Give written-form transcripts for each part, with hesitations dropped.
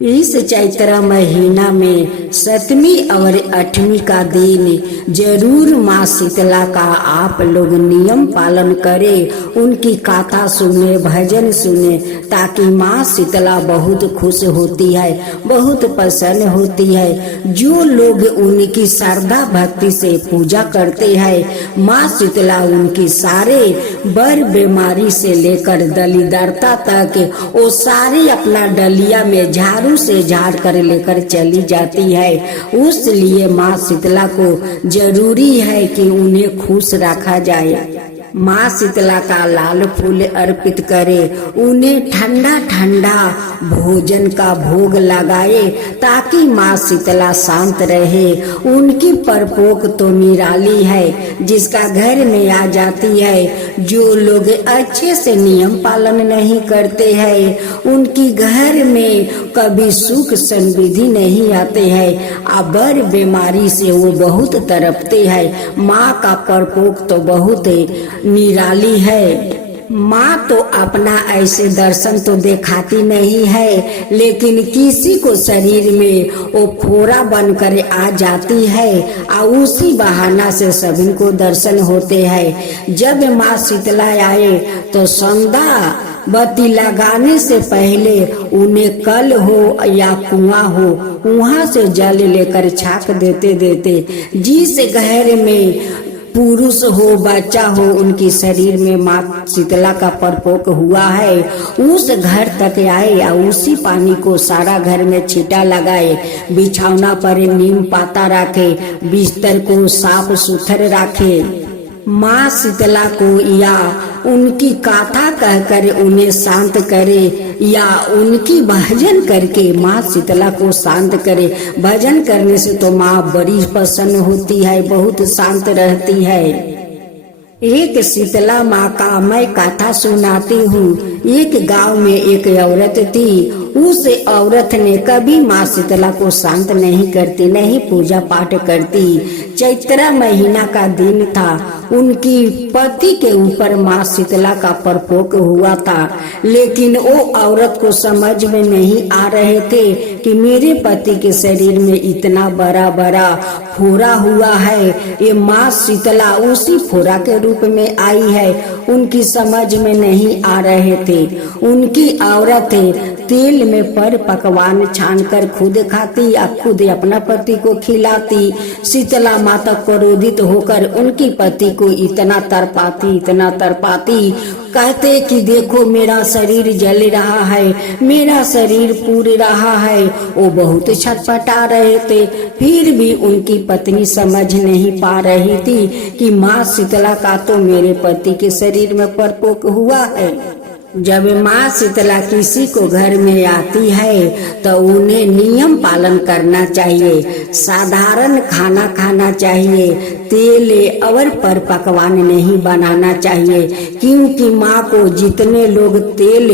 इस चैत्र महीना में 7वीं और 8वीं का दिन जरूर माँ शीतला का आप लोग नियम पालन करें, उनकी कथा सुने, भजन सुने, ताकि माँ शीतला बहुत खुश होती है, बहुत प्रसन्न होती है। जो लोग उनकी श्रद्धा भक्ति से पूजा करते हैं, माँ शीतला उनकी सारे बर बीमारी से लेकर दलिद्रता तक वो सारे अपना डलिया में झाड़ू से झाड़ कर लेकर चली जाती है। उसलिए माँ शीतला को जरूरी है कि उन्हें खुश रखा जाए। माँ शीतला का लाल फूल अर्पित करे, उन्हें ठंडा ठंडा भोजन का भोग लगाए, ताकि माँ शीतला शांत रहे। उनकी परपोक तो निराली है, जिसका घर में आ जाती है। जो लोग अच्छे से नियम पालन नहीं करते हैं, उनकी घर में कभी सुख समृद्धि नहीं आते हैं, अबर बीमारी से वो बहुत तड़पते हैं। माँ का परपोक तो बहुत निराली है। माँ तो अपना ऐसे दर्शन तो दिखाती नहीं है, लेकिन किसी को शरीर में वो फोड़ा बनकर आ जाती है और उसी बहाना से सभी को दर्शन होते हैं। जब माँ शीतला आए तो संध्या बत्ती लगाने से पहले उन्हें कल हो या कुआं हो, वहां से जल लेकर छाक देते देते जिस घर में पुरुष हो बच्चा हो उनकी शरीर में माँ शीतला का परपोक हुआ है, उस घर तक आए या उसी पानी को सारा घर में छींटा लगाए, बिछौना पर नीम पाता रखे, बिस्तर को साफ सुथर रखे। माँ शीतला को या उनकी कथा कहकर उन्हें शांत करे या उनकी भजन करके माँ शीतला को शांत करे। भजन करने से तो माँ बड़ी प्रसन्न होती है, बहुत शांत रहती है। एक शीतला माँ का मैं कथा सुनाती हूँ। एक गांव में एक औरत थी। उस औरत ने कभी माँ शीतला को शांत नहीं करती, नहीं पूजा पाठ करती। चैत्र महीना का दिन था। उनकी पति के ऊपर माँ शीतला का परपोक हुआ था, लेकिन वो औरत को समझ में नहीं आ रहे थे कि मेरे पति के शरीर में इतना बड़ा बड़ा फोड़ा हुआ है, ये माँ शीतला उसी फोड़ा के रूप में आई है। उनकी समझ में नहीं आ रहे थे। उनकी औरत तेल में पर पकवान छानकर खुद खाती या खुद अपना पति को खिलाती। शीतला माता क्रोधित होकर उनकी पति को इतना तरपाती, कहते कि देखो मेरा शरीर जल रहा है, मेरा शरीर पूर रहा है। वो बहुत छटपटा रहे थे, फिर भी उनकी पत्नी समझ नहीं पा रही थी कि माँ शीतला का तो मेरे पति के शरीर में परपोक हुआ है। जब माँ शीतला किसी को घर में आती है तो उन्हें नियम पालन करना चाहिए, साधारण खाना खाना चाहिए, तेल और पर पकवान नहीं बनाना चाहिए, क्योंकि माँ को जितने लोग तेल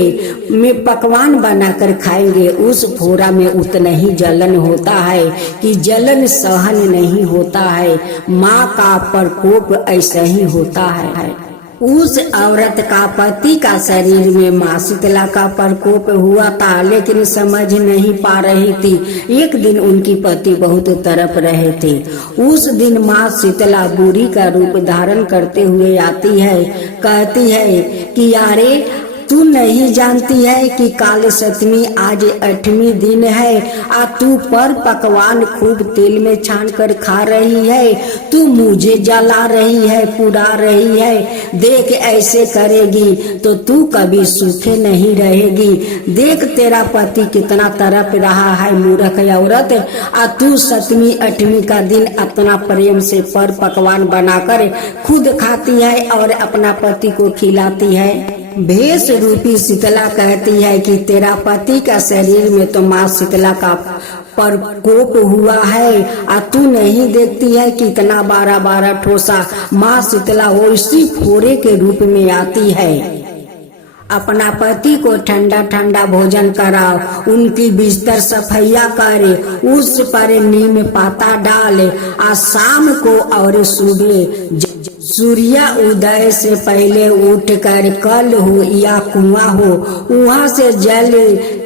में पकवान बनाकर खाएंगे उस फोड़ा में उतना ही जलन होता है कि जलन सहन नहीं होता है। माँ का प्रकोप ऐसा ही होता है। उस औरत का पति का शरीर में माँ शीतला का प्रकोप हुआ था, लेकिन समझ नहीं पा रही थी। एक दिन उनकी पति बहुत तड़प रहे थे। उस दिन माँ शीतला बुढ़ी का रूप धारण करते हुए आती है, कहती है कि यारे तू नहीं जानती है कि काल 7वीं आज 8वीं दिन है, आ तू पर पकवान खूब तेल में छान कर खा रही है, तू मुझे जला रही है, पुड़ा रही है। देख ऐसे करेगी तो तू कभी सूखे नहीं रहेगी। देख तेरा पति कितना तड़प रहा है मूर्ख औरत, आ तू 7वीं 8वीं का दिन अपना प्रेम से पर पकवान बनाकर खुद खाती है और अपना पति को खिलाती है। भेष रूपी शीतला कहती है कि तेरा पति का शरीर में तो माँ शीतला का प्रकोप हुआ है, और तू नहीं देखती है कि इतना 12 ठोसा माँ शीतला उसी फोड़े के रूप में आती है। अपना पति को ठंडा ठंडा भोजन कराओ, उनकी बिस्तर सफैया करे, उस पर नीम पाता डाले, आ शाम को और सुबह सूर्य उदय से पहले उठकर कल हो या कुआं हो वहां से जल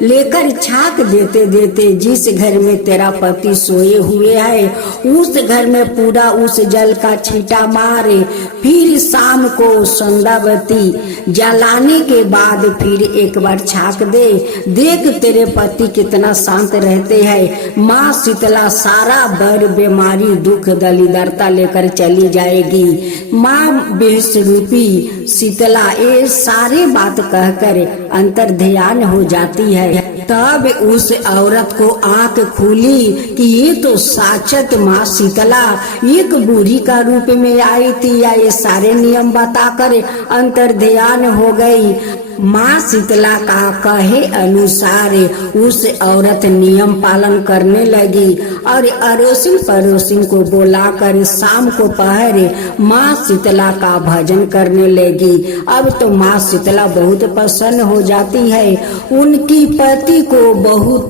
लेकर छाक देते देते जिस घर में तेरा पति सोए हुए है उस घर में पूरा उस जल का छींटा मारे। फिर शाम को संध्याबत्ती जलाने के बाद फिर एक बार छाक दे। देख तेरे पति कितना शांत रहते हैं। माँ शीतला सारा बर बीमारी दुख दलिदरता लेकर चली जाएगी। माँ बेस्वरूपी शीतला ये सारे बात कहकर अंतर ध्यान हो जाती है। तब उस औरत को आंख खुली कि ये तो साक्षात माँ शीतला एक बूढ़ी का रूप में आई थी। या ये सारे नियम बताकर अंतर ध्यान हो गई। माँ शीतला का कहे अनुसार उस औरत नियम पालन करने लगी और अड़ोसिन पड़ोसिन को बुलाकर शाम को पहरे माँ शीतला का भजन करने लगी। अब तो माँ शीतला बहुत प्रसन्न हो जाती है। उनकी पति को बहुत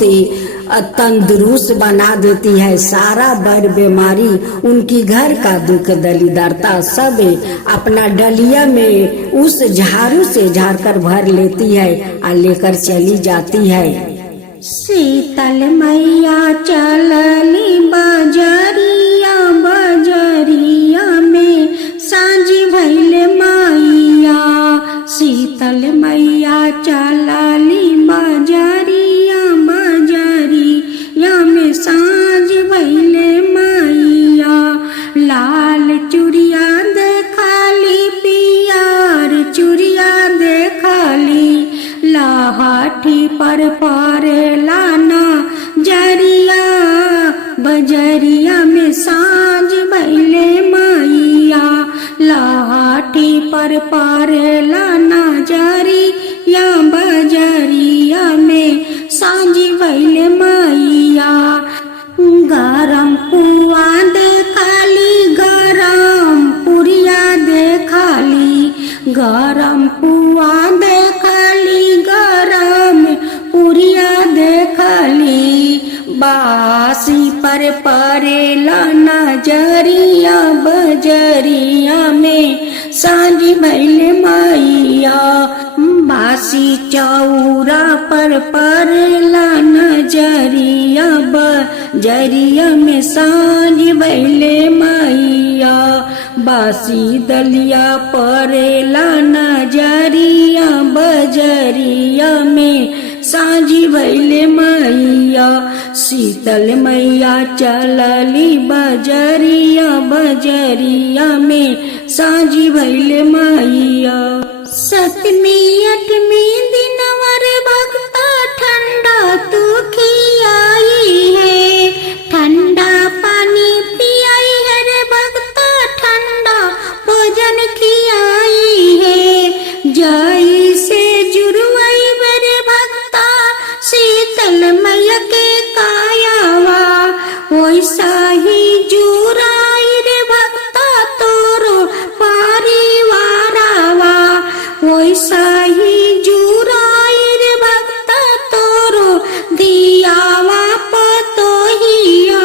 तंदुरुस्त बना देती है। सारा बड़ बीमारी उनकी घर का दुख दलिदरता सब अपना डलिया में उस झाड़ू से झाड़ कर भर लेती है और लेकर चली जाती है। शीतल मैया चलली बजरिया बजरिया में सांझी भइले मैया। शीतल मैया चलली बजरिया बजरिया में सांझ भइले मैया। लाल चूड़िया देखाली पियर चूड़िया देखाली लाठी पर लाना जरिया बजरिया में सांझ भइले मैया। लाठी पर लाना जरिया बजरिया में सांझ भइले मैया। गरम पुआ देखाली गरम पुरिया देखाली गरम पुआ देखाली गरम पुरिया देखाली। बासी पर लाना जरिया बजरिया में सांझ भइले मैया। बासी चौरा पर लाना जरिया बजरिया में सांझ भइले मैया। बासी दलिया पर लाना जरिया बजरिया में सांझ भइले मैया। शीतल मैया चलली बजरिया बजरिया में सांझ भइले मैया। सतमी अठमी दिनवर भक्ता ठंडा तू खियाई है। ठंडा पानी पियाई है रे भक्ता ठंडा भोजन खियाई है। जई से जुड़वाई मेरे भक्ता शीतल मैया के कायावा वैसा ही जुराई रे भक्ता तोरो परिवारावा। वैसा ही जुराई रे भक्ता तोरो दियावा पतोहिया।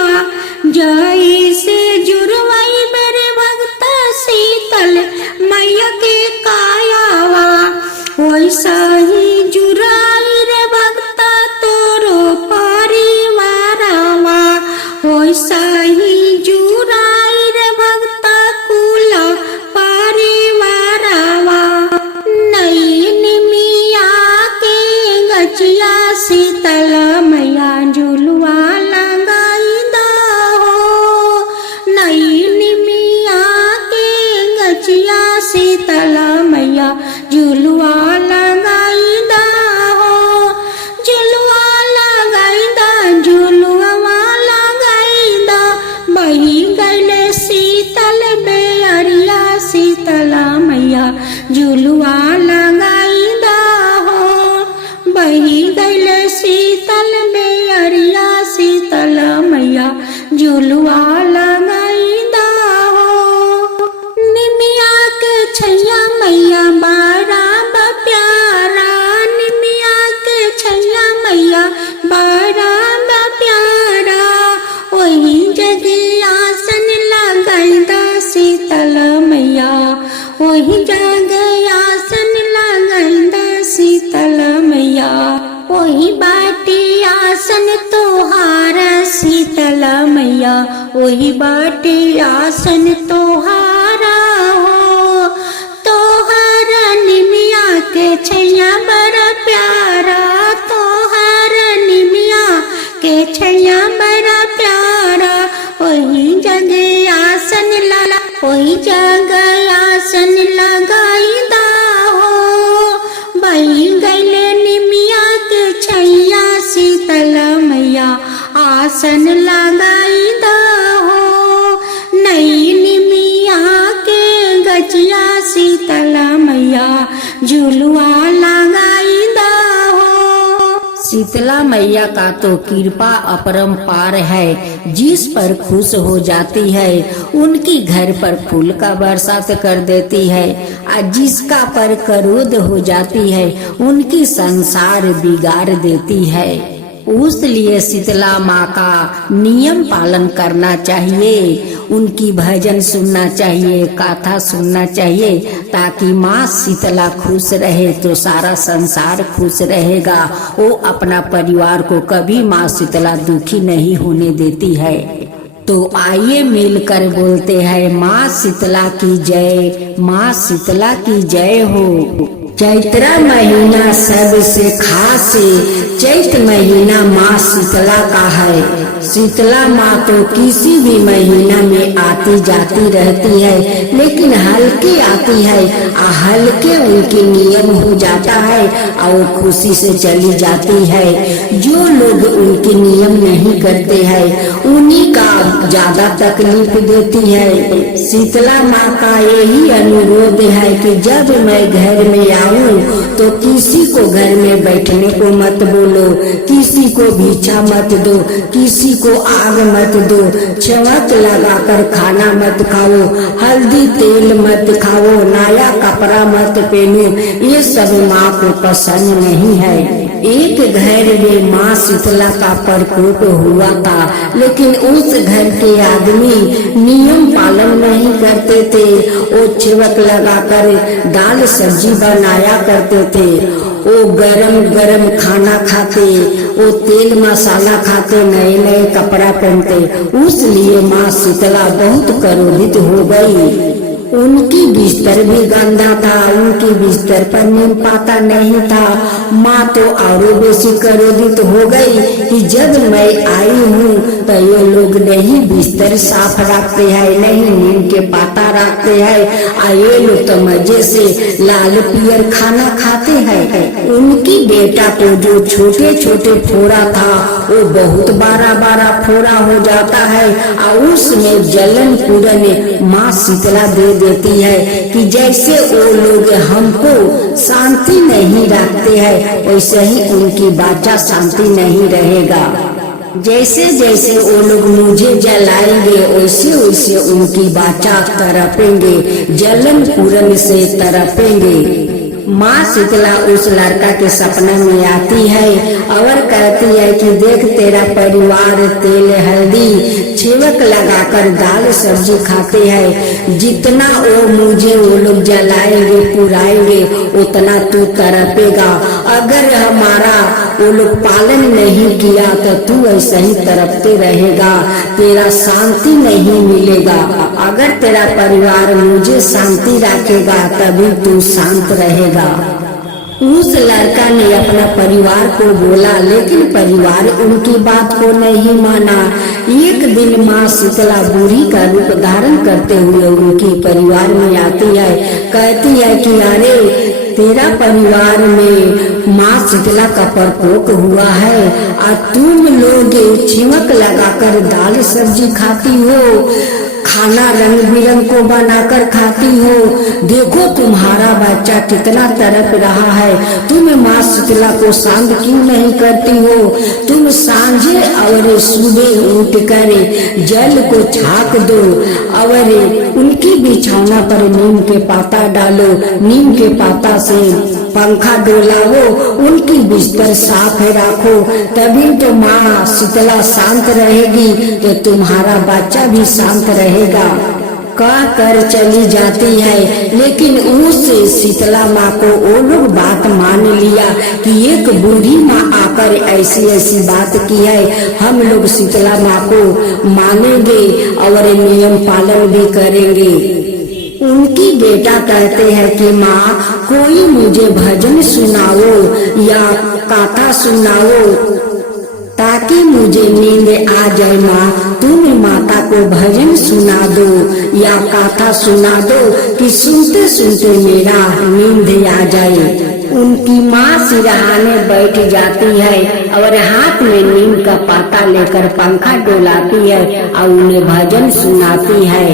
जय से जुड़वाई मेरे भक्ता शीतल मैया के कायावा वैसा ही जुराई रे भक्ता तोरो परिवारावा। वैसा ही जुराई रे भक्ता कुल परिवारावा। नैन मिया के गचिया शीतल मैया झुलवा लगाई दहो। नैन मिया के गचिया शीतल मैया झुलवा लगाई दहो। झुलवा लगाई दा झुलवा लगाई दा। बही गले शीतल बेअरिया शीतल मैया झुलवा लगाई दहो। बही गले शीतल बेअरिया शीतल मैया झुलवा लगाई दहो। निमिया के छैया मैया बारा प्यारा। निमिया के छैया मैया बारा प्यारा। वही जगह आसन लगाई दा शीतल मैया मैया वही बाटे आसन तोहारा हो। तोहारा निमिया के छैया बड़ा प्यारा, तोहारा निमिया के छैया बड़ा प्यारा। वही जगह आसन लगा, वही जगह आसन लगाई दा हो। बही गैले निमिया के छैया शीतला मैया आसन लगाई दा हो। नई निमिया के गचिया शीतला मैया झुलुआ लगाई दा हो। शीतला मैया का तो कृपा अपरंपार है, जिस पर खुश हो जाती है उनकी घर पर फूल का बरसात कर देती है, और जिसका पर क्रोध हो जाती है उनकी संसार बिगाड़ देती है। उस लिए शीतला माँ का नियम पालन करना चाहिए, उनकी भजन सुनना चाहिए, कथा सुनना चाहिए, ताकि माँ शीतला खुश रहे तो सारा संसार खुश रहेगा। वो अपना परिवार को कभी माँ शीतला दुखी नहीं होने देती है। तो आइए मिलकर बोलते हैं माँ शीतला की जय, माँ शीतला की जय हो। चैत्र महीना सबसे खास, चैत महीना माँ शीतला का है। शीतला माँ तो किसी भी महीना में आती जाती रहती है, लेकिन हल्के आती है और हल्के उनके नियम हो जाता है और वो खुशी से चली जाती है। जो लोग उनके नियम नहीं करते हैं उन्हीं का ज्यादा तकलीफ देती है। शीतला माँ का यही अनुरोध है कि जब मैं घर में आऊँ तो किसी को घर में बैठने को मत बोलो, किसी को भिक्षा मत दो, किसी को आग मत दो, चमक लगाकर खाना मत खाओ, हल्दी तेल मत खाओ, नया कपड़ा मत पहनो, ये सब माँ को पसंद नहीं है। एक घर में माँ शीतला का प्रकोप हुआ था, लेकिन उस घर के आदमी नियम पालन नहीं करते थे। वो चिवक लगाकर दाल सब्जी बनाया करते थे, वो गरम गरम खाना खाते, वो तेल मसाला खाते, नए नए कपड़ा पहनते। उसलिए माँ शीतला बहुत क्रोधित हो गई। उनकी बिस्तर भी गंदा था, उनकी बिस्तर पर नीम पाता नहीं था। माँ तो और बेसी क्रोधित हो गई कि जब मैं आई हूँ तो ये लोग नहीं बिस्तर साफ रखते हैं, नहीं नीम के पाता रखते हैं, और ये लोग तो मजे से लाल पियर खाना खाते हैं। उनकी बेटा को जो छोटे छोटे फोड़ा था वो बहुत बड़ा बड़ा फोड़ा हो जाता है, और उसमें जलन पूरन माँ शीतला दे देती है कि जैसे वो लोग हमको शांति नहीं रखते हैं वैसे ही उनकी बाचा शांति नहीं रहेगा। जैसे जैसे वो लोग मुझे जलाएंगे वैसे वैसे उनकी बाचा तरपेंगे, जलन पूरन से तरपेंगे। माँ शीतला उस लड़का के सपने में आती है और कहती है कि देख तेरा परिवार तेल हल्दी छिवक लगाकर दाल सब्जी खाते हैं, जितना वो मुझे वो लोग जलाएंगे पुराएंगे उतना तू तरपेगा। अगर हमारा वो लोग पालन नहीं किया तो तू ऐसा ही तरपते रहेगा, तेरा शांति नहीं मिलेगा। अगर तेरा परिवार मुझे शांति रखेगा तभी तू शांत रहेगा। उस लड़का ने अपना परिवार को बोला, लेकिन परिवार उनकी बात को नहीं माना। एक दिन माँ शीतला बूढ़ी का रूप धारण करते हुए उनकी परिवार में आती है, कहती है कि अरे तेरा परिवार में माँ शीतला का प्रकोप हुआ है और तुम लोग चिमक लगाकर दाल सब्जी खाती हो, खाना रंग बिरंग को बनाकर खाती हो। देखो तुम्हारा बच्चा कितना तड़प रहा है, तुम माँ शीतला को शांत क्यों नहीं करती हो? तुम सांझे और सुबह उठ कर जल को छाक दो और उनकी बिछौना पर नीम के पाता डालो, नीम के पाता से पंखा डोलावो, उनकी बिस्तर साफ रखो, तभी तो माँ शीतला शांत रहेगी, तो तुम्हारा बच्चा भी शांत रहेगा। कह कर चली जाती है, लेकिन उस शीतला माँ को वो लोग बात मान लिया कि एक बूढ़ी माँ आकर ऐसी ऐसी बात की है, हम लोग शीतला माँ को मानेंगे और नियम पालन भी करेंगे। उनकी बेटा कहते हैं कि माँ कोई मुझे भजन सुनाओ या कथा सुनाओ ताकि मुझे नींद आ जाए। माँ तुम माता को भजन सुना दो या कथा सुना दो कि सुनते सुनते मेरा नींद आ जाए। उनकी माँ सिरहाने बैठ जाती है और हाथ में नीम का पत्ता लेकर पंखा डोलाती है और उन्हें भजन सुनाती है।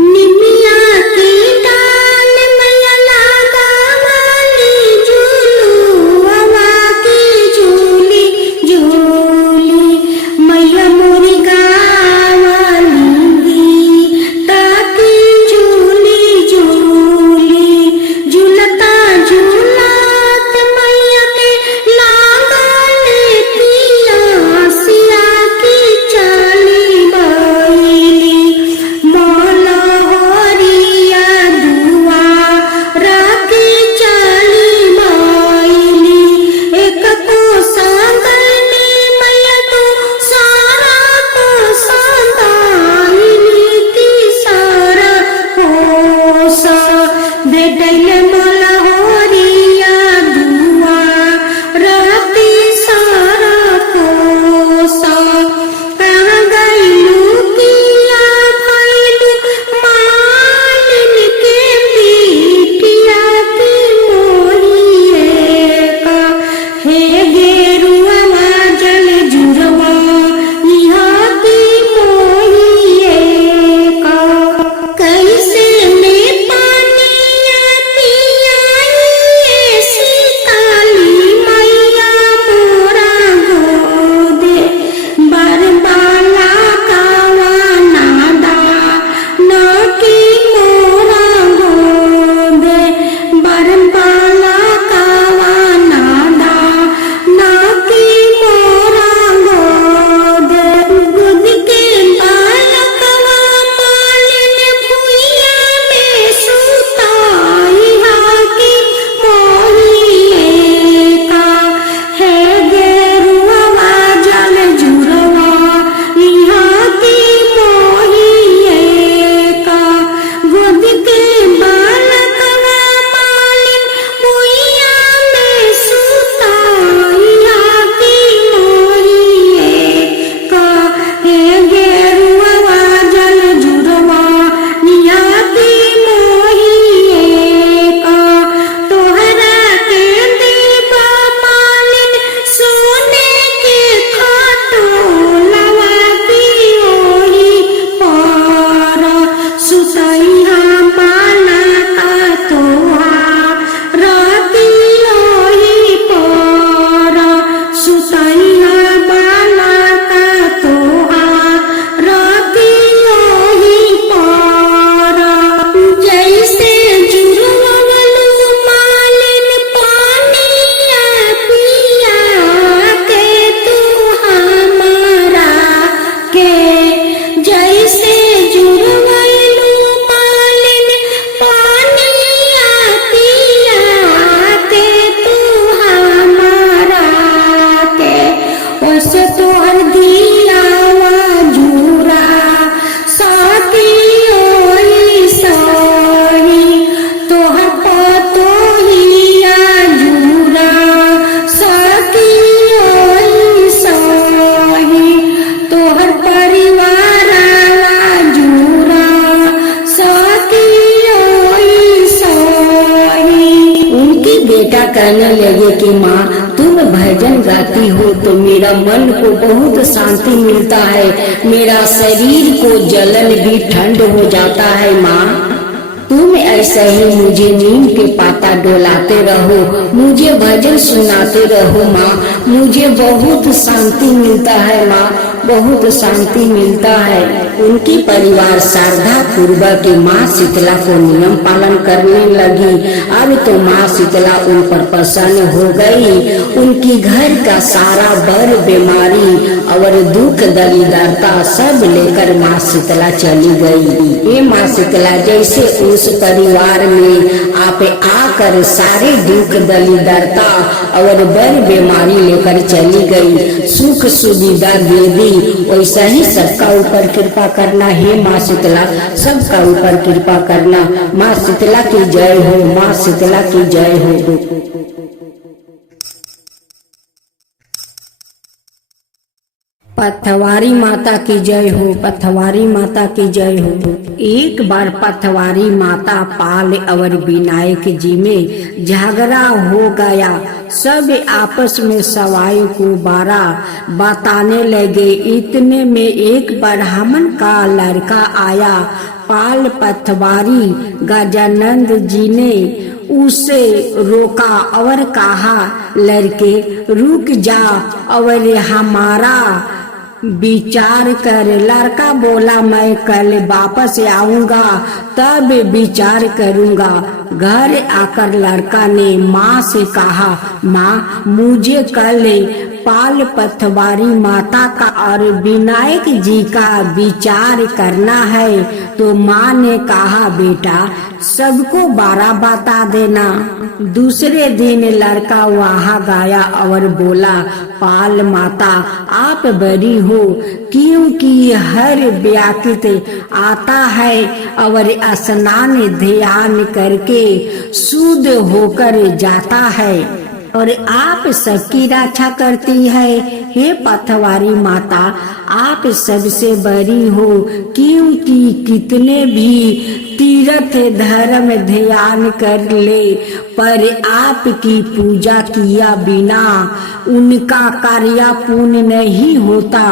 निमिया की डाल मैया लगा वाली झूलू, हवा की झूली झूली मैया मोरी गावाली ताकि झूली झूली झूलता झूलत मैया के लागल पिया सिया की चाली बैली मोला होरिया दुआ राके चाली बैली एक को संगनी मैया तो सारा को संदाइली ती सारा होसा बेटैले मोला होरिया दुआ राती सारा कोसा कहाँ गईलू किया भैलू मालिन के बिटिया की मोहिए का हे गेरुआ जल जुरवा यहाँ की मोहिए का कैसे में पानिया पियाई सीताली मैया मोरा गोदे बरबाला कावा नादा नकी मोरा गोदे बरबाला कावा नादा नकी मोरा गोदे गुद के बालकवा मालिन भुइया में सुताई हाकी मोहिए का है गेरुआ जल जुरवा यहाँ की मोहिए का गुद के बालकवा मालिन भुइया में सुताई हाकी मोहिए का है गेरुआ जल जुरवा यहाँ की मोहिए का तोहरा के देवा मालिन सोने के खाटोलवा की ओही पारा सुतैया माला का तोहारा की ओही पारा सुतैया माला का तोहारा की ओही पारा जैसे जुरवलू मालिन पानिया पिया के तू हमारा के जैसे जुरवलू मालिन पानिया पिया के तू हमारा के उस तोहर दियावा जूरा साथी ओई सही तोहर पतोहिया जूरा साथी ओई सही तोहर परिवारा जूरा साथी ओई सही। उनकी बेटा कहने लगे कि माँ तुम भजन गाती हो तो मेरा मन को बहुत शांति मिलता है, मेरा शरीर को जलन भी ठंड हो जाता है। माँ तुम ऐसा ही मुझे नीम के पाता डोलाते रहो, मुझे भजन सुनाते रहो। माँ मुझे बहुत शांति मिलता है। माँ बहुत शांति मिलता है। उनकी परिवार श्रद्धा पूर्वक माँ शीतला को नियम पालन करने लगी। अब तो माँ शीतला उन पर प्रसन्न हो गई। उनकी घर का सारा बर बीमारी और दुख दरिद्रता सब लेकर माँ शीतला चली गई। ये माँ शीतला जैसे उस परिवार में आप आकर सारे दुख दरिद्रता और बर बीमारी लेकर चली गई, सुख सुविधा दे दी। वैसा ही सबका ऊपर कृपा करना। हे माँ शीतला, सबका ऊपर कृपा करना। माँ शीतला की जय हो, माँ शीतला की जय हो। पथवारी माता की जय हो, पथवारी माता की जय हो। एक बार पथवारी माता पाल और विनायक जी में झगड़ा हो गया। सब आपस में सवाई को बारा बताने लगे। इतने में एक ब्राह्मण का लड़का आया। पाल पथवारी गजानंद जी ने उसे रोका और कहा, लड़के रुक जा और हमारा विचार कर। लड़का बोला, मैं कल वापस आऊंगा तब विचार करूंगा। घर आकर लड़का ने माँ से कहा, माँ मुझे कल पाल पथवारी माता का और विनायक जी का विचार करना है। तो माँ ने कहा, बेटा सबको बारह बता देना। दूसरे दिन लड़का वहाँ गया और बोला, पाल माता आप बड़ी हो, क्योंकि हर व्याकृत आता है और स्नान ध्यान करके शुद्ध होकर जाता है और आप सबकी रक्षा करती है। हे पथवारी माता आप सबसे बड़ी हो, क्योंकि कितने भी तीर्थ धर्म ध्यान कर ले पर आपकी पूजा किया बिना उनका कार्य पूर्ण नहीं होता।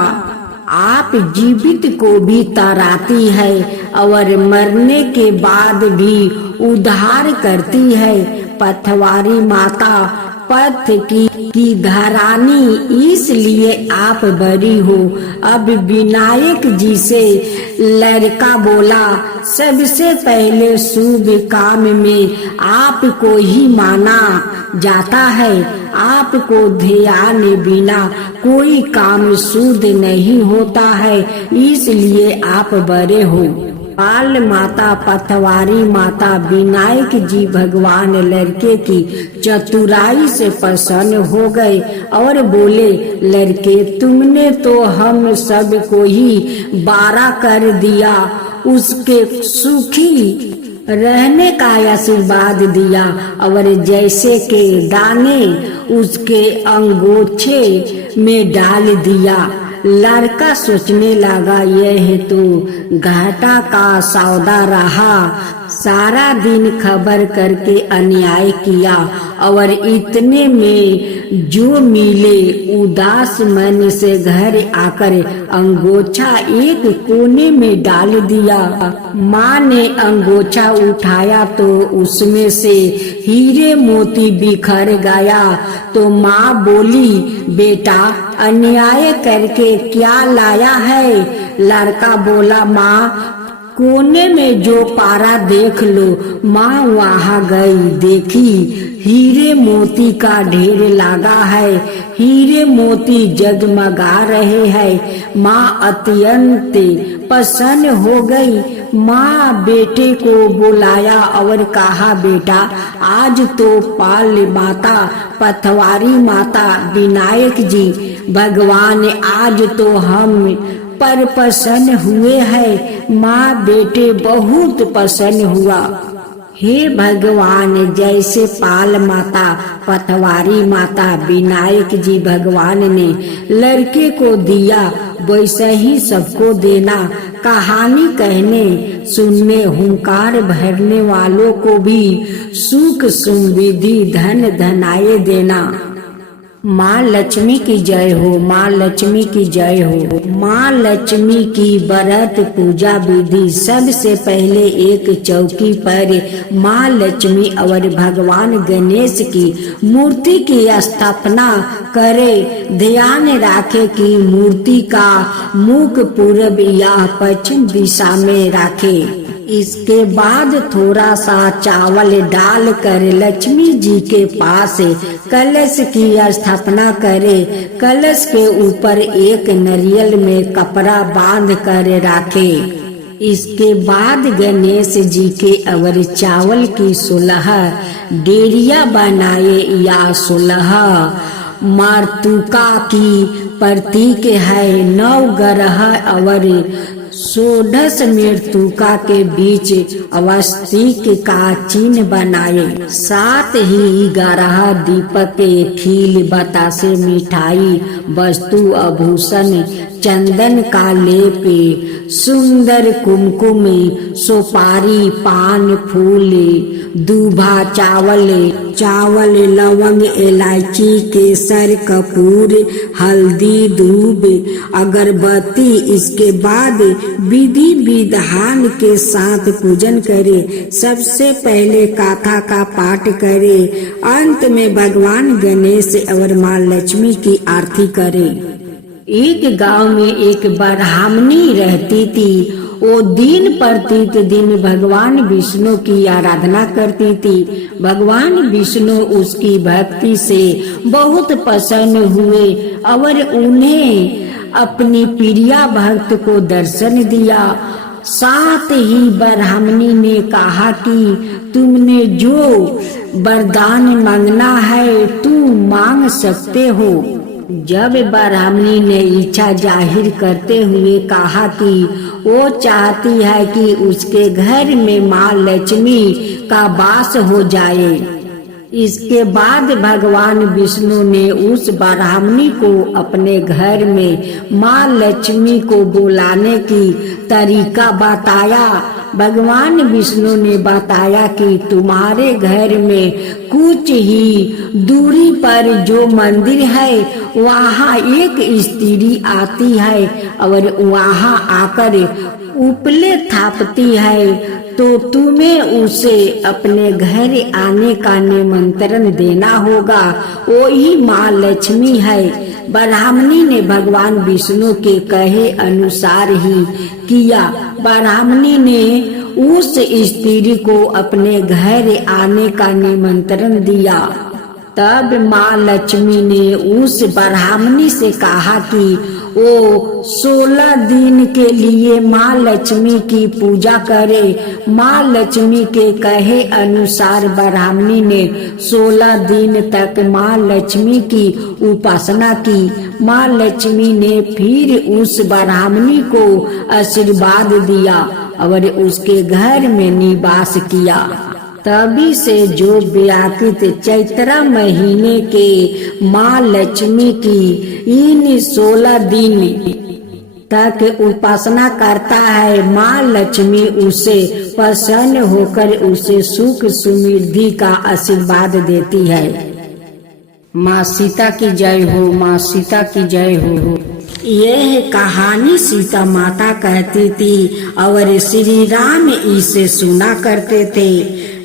आप जीवित को भी तराती है और मरने के बाद भी उद्धार करती है। पथवारी माता पथ की धरानी, इसलिए आप बड़ी हो। अब विनायक जी से लड़का बोला, सबसे पहले शुभ काम में आपको ही माना जाता है। आपको ध्यान बिना कोई काम शुद्ध नहीं होता है, इसलिए आप बड़े हो। पाल माता पथवारी माता विनायक जी भगवान लड़के की चतुराई से प्रसन्न हो गए और बोले, लड़के तुमने तो हम सब को ही बारा कर दिया, उसके सुखी रहने का आशीर्वाद दिया और जैसे के दाने उसके अंगोछे में डाल दिया। लड़का सोचने लगा, यह तो घाटा का सौदा रहा। सारा दिन खबर करके अन्याय किया और इतने में जो मिले उदास मन से घर आकर अंगोछा एक कोने में डाल दिया। माँ ने अंगोछा उठाया तो उसमें से हीरे मोती बिखर गया। तो माँ बोली, बेटा अन्याय करके क्या लाया है? लड़का बोला, माँ कोने में जो पारा देख लो। माँ वहाँ गई, देखी हीरे मोती का ढेर लगा है, हीरे मोती जगमगा रहे हैं। माँ अत्यंत प्रसन्न हो गई। माँ बेटे को बुलाया और कहा, बेटा आज तो पाल माता पथवारी माता विनायक जी भगवान आज तो हम पर प्रसन्न हुए हैं। माँ बेटे बहुत प्रसन्न हुआ। हे भगवान, जैसे पाल माता पथवारी माता विनायक जी भगवान ने लड़के को दिया वैसा ही सबको देना। कहानी कहने सुनने हुंकार भरने वालों को भी सुख समृद्धि धन धनाए देना। माँ लक्ष्मी की जय हो, माँ लक्ष्मी की जय हो। माँ लक्ष्मी की व्रत पूजा विधि। सबसे पहले एक चौकी पर माँ लक्ष्मी और भगवान गणेश की मूर्ति की स्थापना करे। ध्यान रखे कि मूर्ति का मुख पूर्व या पश्चिम दिशा में रखे। इसके बाद थोड़ा सा चावल डालकर लक्ष्मी जी के पास कलश की स्थापना करे। कलश के ऊपर एक नारियल में कपड़ा बांध कर रखे। इसके बाद गणेश जी के और चावल की 16 डेरिया बनाए या 16 मातृका की प्रतीक है। 9 ग्रह और 16 मृतका के बीच अवस्थित का चिन्ह बनाए। साथ ही 11 दीपक, खील, बतासे, मिठाई, वस्तु, आभूषण, चंदन का लेप, सुंदर कुमकुम, सुपारी, पान, फूल, दूभा, चावल, लवंग, इलायची, केसर, कपूर, हल्दी, दूब, अगरबत्ती। इसके बाद विधि विधान के साथ पूजन करे। सबसे पहले गाथा का पाठ करे। अंत में भगवान गणेश और माँ लक्ष्मी की आरती करे। एक गांव में एक ब्राह्मणी रहती थी। वो दिन प्रतिदिन भगवान विष्णु की आराधना करती थी। भगवान विष्णु उसकी भक्ति से बहुत प्रसन्न हुए और उन्हें अपनी प्रिया भक्त को दर्शन दिया। साथ ही ब्राह्मणी ने कहा कि तुमने जो वरदान मांगना है तुम मांग सकते हो। जब ब्राह्मणी ने इच्छा जाहिर करते हुए कहा कि वो चाहती है कि उसके घर में माँ लक्ष्मी का वास हो जाए। इसके बाद भगवान विष्णु ने उस ब्राह्मणी को अपने घर में माँ लक्ष्मी को बुलाने की तरीका बताया। भगवान विष्णु ने बताया कि तुम्हारे घर में कुछ ही दूरी पर जो मंदिर है वहाँ एक स्त्री आती है और वहाँ आकर उपले थापती है, तो तुम्हें उसे अपने घर आने का निमंत्रण देना होगा। वो ही माँ लक्ष्मी है। ब्राह्मणी ने भगवान विष्णु के कहे अनुसार ही किया। ब्राह्मणी ने उस स्त्री को अपने घर आने का निमंत्रण दिया। तब माँ लक्ष्मी ने उस ब्राह्मणी से कहा कि वो 16 दिन के लिए माँ लक्ष्मी की पूजा करे। माँ लक्ष्मी के कहे अनुसार ब्राह्मणी ने 16 दिन तक माँ लक्ष्मी की उपासना की। माँ लक्ष्मी ने फिर उस ब्राह्मणी को आशीर्वाद दिया और उसके घर में निवास किया। तभी से जो व्याकृत चैत्र महीने के माँ लक्ष्मी की इन 16 दिन तक उपासना करता है, माँ लक्ष्मी उसे प्रसन्न होकर उसे सुख समृद्धि का आशीर्वाद देती है। माँ सीता की जय हो, माँ सीता की जय हो। यह कहानी सीता माता कहती थी और श्री राम इसे सुना करते थे।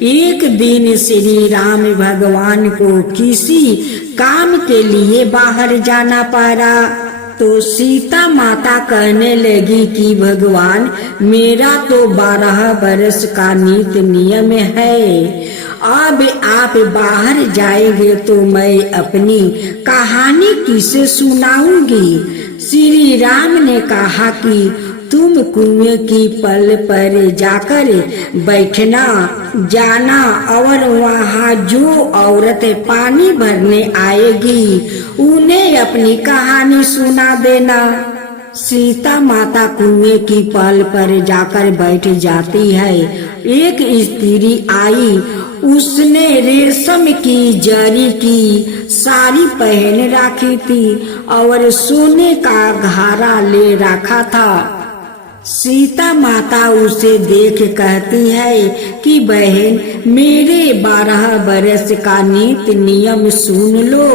एक दिन श्री राम भगवान को किसी काम के लिए बाहर जाना पड़ा, तो सीता माता कहने लगी कि भगवान मेरा तो 12 वर्ष का नित्य नियम है, अब आप बाहर जाएंगे तो मैं अपनी कहानी किसे सुनाऊंगी। श्री राम ने कहा कि तुम कुएं की पल पर जाकर बैठना, जाना और वहाँ जो औरत पानी भरने आएगी उन्हें अपनी कहानी सुना देना। सीता माता कुएं की पल पर जाकर बैठ जाती है। एक स्त्री आई, उसने रेशम की जरी की साड़ी पहन रखी थी और सोने का घारा ले रखा था। सीता माता उसे देख कहती है कि बहन मेरे 12 वर्ष का नित्य नियम सुन लो।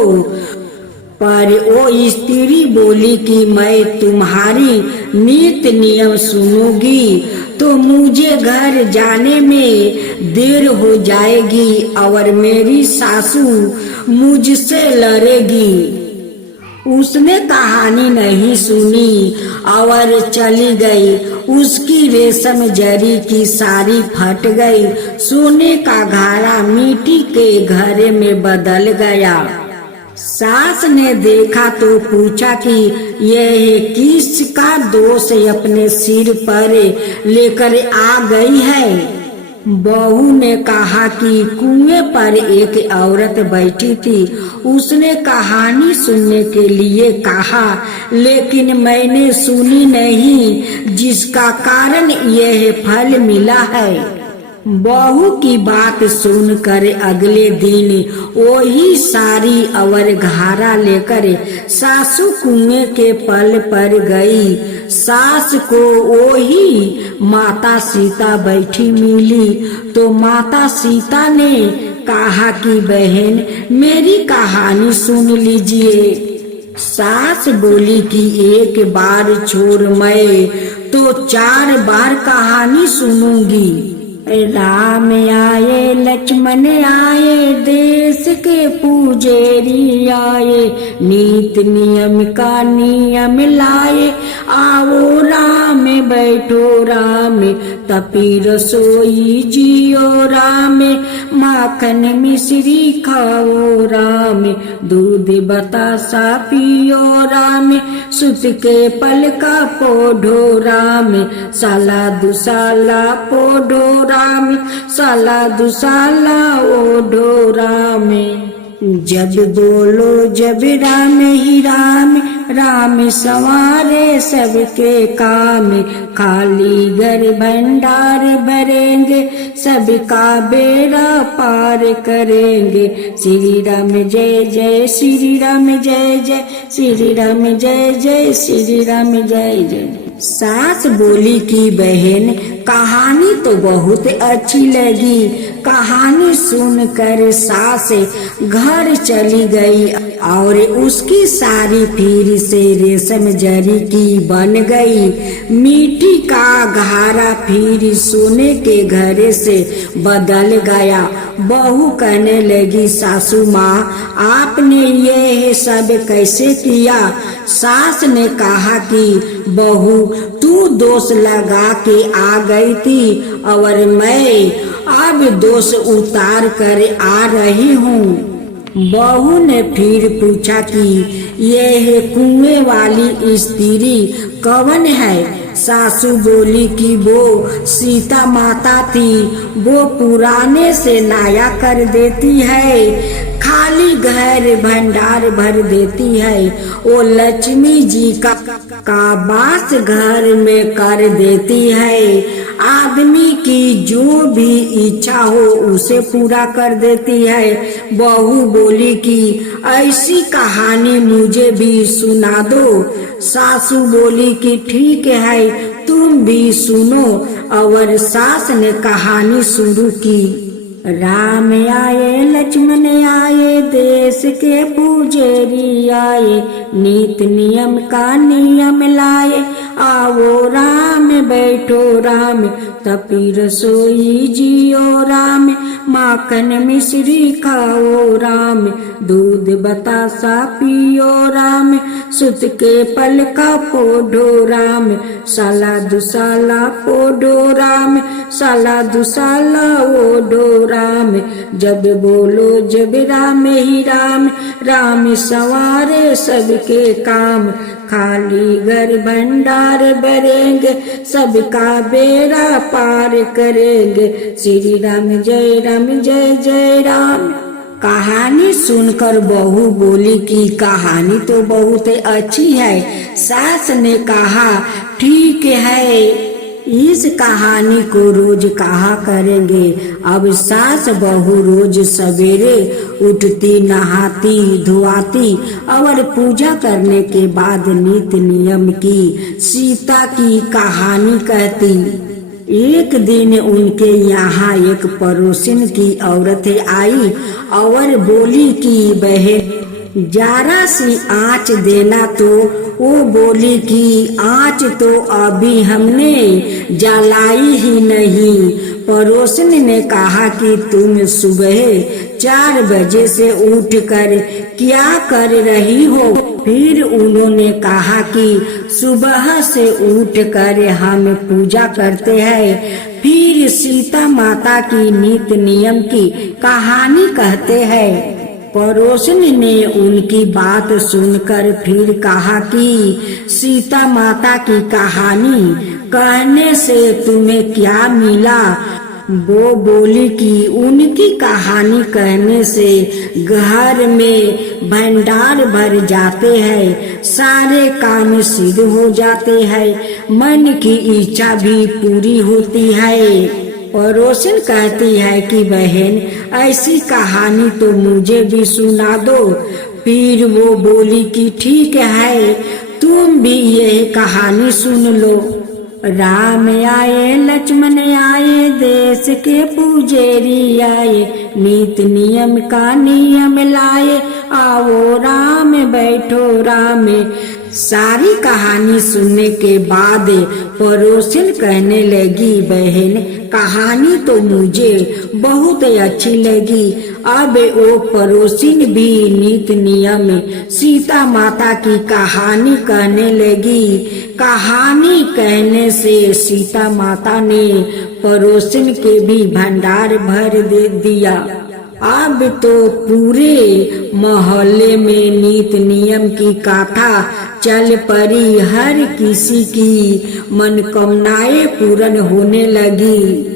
पर वो स्त्री बोली कि मैं तुम्हारी नीति नियम सुनूंगी तो मुझे घर जाने में देर हो जाएगी और मेरी सासू मुझसे लड़ेगी। उसने कहानी नहीं सुनी और चली गई। उसकी रेशम जरी की साड़ी फट गई, सोने का घड़ा मिट्टी के घड़े में बदल गया। सास ने देखा तो पूछा कि यह किसका दोष अपने सिर पर लेकर आ गई है। बहू ने कहा कि कुएं पर एक औरत बैठी थी। उसने कहानी सुनने के लिए कहा, लेकिन मैंने सुनी नहीं, जिसका कारण यह फल मिला है। बहू की बात सुनकर अगले दिन वही साड़ी और घारा लेकर सासू कुएं के पल पर गई। सास को वही माता सीता बैठी मिली तो माता सीता ने कहा कि बहन, मेरी कहानी सुन लीजिए। सास बोली कि एक बार छोड़ मैं तो 4 बार कहानी सुनूंगी। राम आए लक्ष्मण आए, देश के पुजेरी आए, नीत नियम का नियम लाए, आओ राम बैठो राम, तपी रसोई जियो राम, माखन मिश्री खाओ राम, दूध बतासा पियो राम, सुत के पल का पोढ़ो राम, साला दुसाला पोढ़ो राम, साला दुसाला ओढ़ो राम। जब बोलो जब राम ही राम, राम संवारे सबके काम, खाली घर भंडार भरेंगे, सबका बेड़ा पार करेंगे। श्री राम जय जय, श्री राम जय जय, श्री राम जय जय, श्री राम जय जय। सास बोली कि बहन, कहानी तो बहुत अच्छी लगी। कहानी सुनकर सास घर चली गई और उसकी साड़ी फिर से रेशम जरी की बन गई। मिट्टी का घारा फिर सोने के घड़े से बदल गया। बहू कहने लगी, सासू माँ, आपने ये सब कैसे किया? सास ने कहा कि बहू, तू दोष लगा के आ गई थी और मैं अब दोष उतार कर आ रही हूँ। बहू ने फिर पूछा कि यह कुएं वाली स्त्री कौन है? सासू बोली कि वो सीता माता थी। वो पुराने से नया कर देती है, खाली घर भंडार भर देती है। वो लक्ष्मी जी का वास घर में कर देती है। आदमी की जो भी इच्छा हो उसे पूरा कर देती है। बहू बोली कि ऐसी कहानी मुझे भी सुना दो। सासू बोली कि ठीक है, तुम भी सुनो। और सास ने कहानी शुरू की। राम आए लक्ष्मण आए, देश के पुजेरी आए, नीत नियम का नियम लाए, आओ राम बैठो राम, तपी रसोई जियो राम, माखन मिश्री खाओ राम, दूध बतासा पियो राम, सुत के पल का पोढ़ो राम, साला दुसाला पोढ़ो राम, साला दुसाला ओढ़ो राम। जब बोलो जब राम ही राम, राम संवारे सबके काम, खाली घर भंडार भरेंगे, सबका बेड़ा पार करेंगे। श्री राम जय जय राम। कहानी सुनकर बहू बोली कि कहानी तो बहुत अच्छी है। सास ने कहा, ठीक है, इस कहानी को रोज कहा करेंगे। अब सास बहू रोज सवेरे उठती, नहाती धुआती और पूजा करने के बाद नित्य नियम की सीता की कहानी कहती। एक दिन उनके यहाँ एक पड़ोसिन की औरत आई और बोली कि बहन, जरा सी आँच देना। तो वो बोली कि आँच तो अभी हमने जलाई ही नहीं। पड़ोसन ने कहा कि तुम सुबह 4 बजे से उठकर क्या कर रही हो? फिर उन्होंने कहा कि सुबह से उठकर हम पूजा करते हैं, फिर सीता माता की नित नियम की कहानी कहते हैं। पड़ोसन ने उनकी बात सुनकर फिर कहा कि सीता माता की कहानी कहने से तुम्हें क्या मिला? वो बोली कि उनकी कहानी कहने से घर में भंडार भर जाते हैं, सारे काम सिद्ध हो जाते हैं, मन की इच्छा भी पूरी होती है। पड़ोसन कहती है कि बहन ऐसी कहानी तो मुझे भी सुना दो। फिर वो बोली कि ठीक है, तुम भी यह कहानी सुन लो। राम आए लक्ष्मण आए, देश के पुजेरी आए, नीति नियम का नियम लाए, आओ राम बैठो राम। सारी कहानी सुनने के बाद पड़ोसन कहने लगी, बहन कहानी तो मुझे बहुत अच्छी लगी। अब वो पड़ोसिन भी नित नियम सीता माता की कहानी कहने लगी। कहानी कहने से सीता माता ने पड़ोसिन के भी भंडार भर दे दिया। अब तो पूरे मोहल्ले में नित नियम की गाथा चल पड़ी, हर किसी की मनोकामनाएं पूर्ण होने लगी।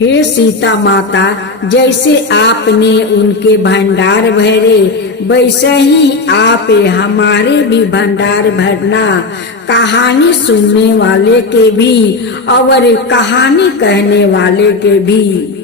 हे सीता माता, जैसे आपने उनके भंडार भरे, वैसे ही आप हमारे भी भंडार भरना। कहानी सुनने वाले के भी और कहानी कहने वाले के भी।